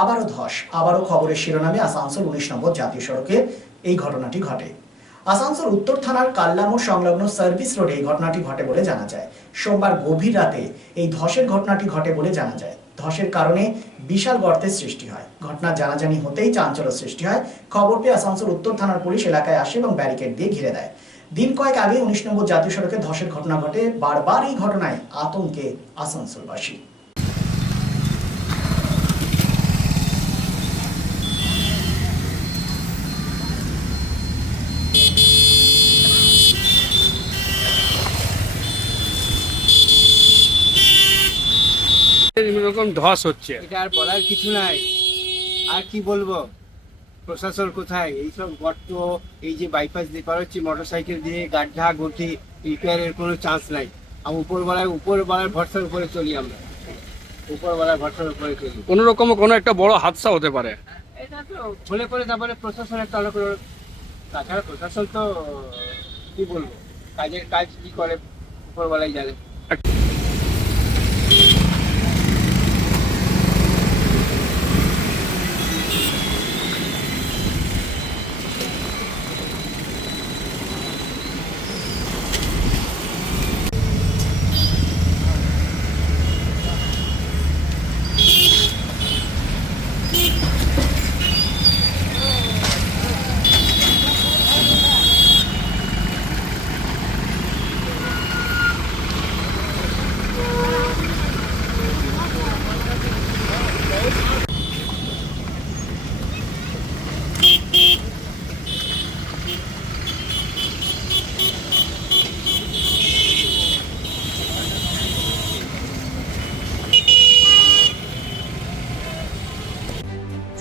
আবারও ধস, আবারও খবরের শিরোনামে আসানসোল 19 নম্বর জাতীয় সড়কে এই ঘটনাটি ঘটে। আসানসোল উত্তর থানার কাল্লামোড় সংলগ্ন সার্ভিস রোডে এই ঘটনাটি ঘটে বলে জানা যায়। সোমবার গভীর রাতে এই ধসের ঘটনাটি ঘটে বলে জানা যায়। ধসের কারণে বিশাল গর্তের সৃষ্টি হয়। ঘটনার জানাজানি হতেই চাঞ্চল্য সৃষ্টি হয়। খবর পেয়ে আসানসোল উত্তর থানার পুলিশ এলাকায় আসে এবং ব্যারিকেড দিয়ে ঘিরে দেয়। দিন কয়েক আগে 19 নম্বর জাতীয় সড়কে ধসের ঘটনা ঘটে। বারবার এই ঘটনায় আতঙ্কে আসানসোলবাসী। এরকম ধস হচ্ছে, এটা আর বলার কিছু নাই। আর কি বলবো, প্রশাসন কোথায়? এইসব গর্ত, এই যে বাইপাস দিয়ে পার হচ্ছে মোটরসাইকেল দিয়ে, গাড্ডা গতি রিপেয়ারের কোনো চান্স নাই। আর উপরবেলার ভরসার উপরে চলি আমরা, উপরবেলার ভরসার উপরে চলি। কোনো রকম কোনো একটা বড় হাদসা হতে পারে। এটা তো হলে পরে তারপরে প্রশাসনের তলা করে, তাছাড়া প্রশাসন তো কি বলবো, কাজের কাজ কি করে উপরবেলায় জানে।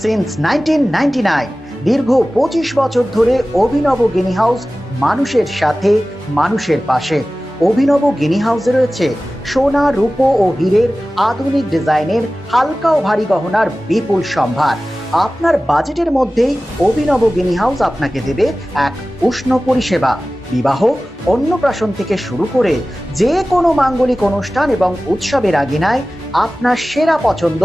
সিন্স 1999 দীর্ঘ 25 বছর ধরে অভিনব গিনি হাউস মানুষের সাথে, মানুষের পাশে। অভিনব গিনি হাউসে রয়েছে সোনা, রূপো ও হীরের আধুনিক ডিজাইনের হালকা ও ভারী গহনার বিপুল সম্ভার। আপনার বাজেটের মধ্যেই অভিনব গিনি হাউস আপনাকে দেবে এক উষ্ণ পরিষেবা। বিবাহ, অন্নপ্রাশন থেকে শুরু করে যে কোনো মাঙ্গলিক অনুষ্ঠান এবং উৎসবের আগিনায় আপনার সেরা পছন্দ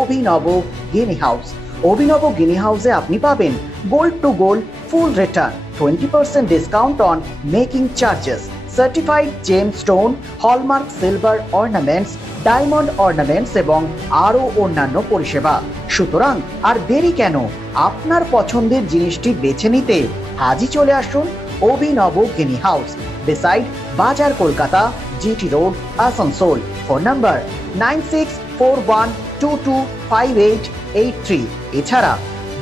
অভিনব গিনি হাউস। অভিনব গিনি হাউসে আপনি পাবেন gold to gold full return, 20% discount on making charges, certified gem stone, hallmark silver ornaments, diamond ornaments এবং আরও অন্যান্য পরিষেবা। সুতরাং আর দেরি কেন? আপনার পছন্দের জিনিসটি বেছে নিতে আজই চলে আসুন অভিনব গিনি হাউস, বিসাইড বাজার Kolkata, GT road, Asansol. Phone number 9641225883, এছাড়া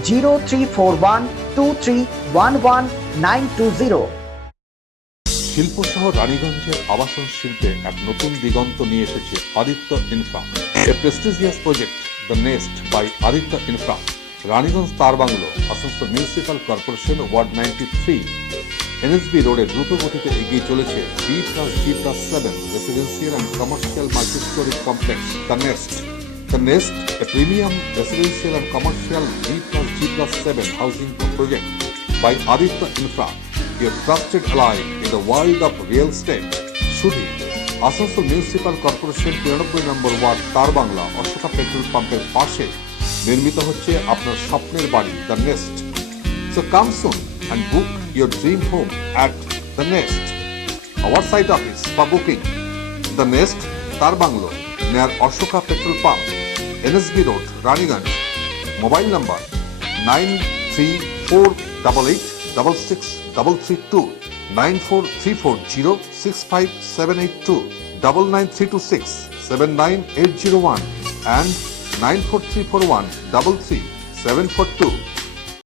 034123119220। শিল্প শহর রানীগঞ্জের আবাসন শিল্পে এক নতুন দিগন্ত নিয়ে এসেছে Aditya Infra, a prestigious project the Nest by Aditya Infra. Raniganj Tarbangla, Asansol municipal corporation, ward 93, NSB রোডে দ্রুত গতিতে এগিয়ে চলেছে B+G+7 residential and commercial multi-storey complex the Nest. The Nest, a premium residential and commercial B+G+7 housing project by Aditya Infra, your trusted ally in the world of real estate. শুধু Asansol municipal corporation 93 নম্বর word তার Bangla Ashoka petrol পাম্পের পাশে নির্মিত হচ্ছে আপনার স্বপ্নের বাড়ি the nest. So come soon and book your dream home at the Nest. Our site office for booking the Nest, তার bungalow, near Ashoka Petrol Pump, NSB Road, Raniganj. Mobile number 9348866332, 9434065782, 99326 79801 and 94341 33742.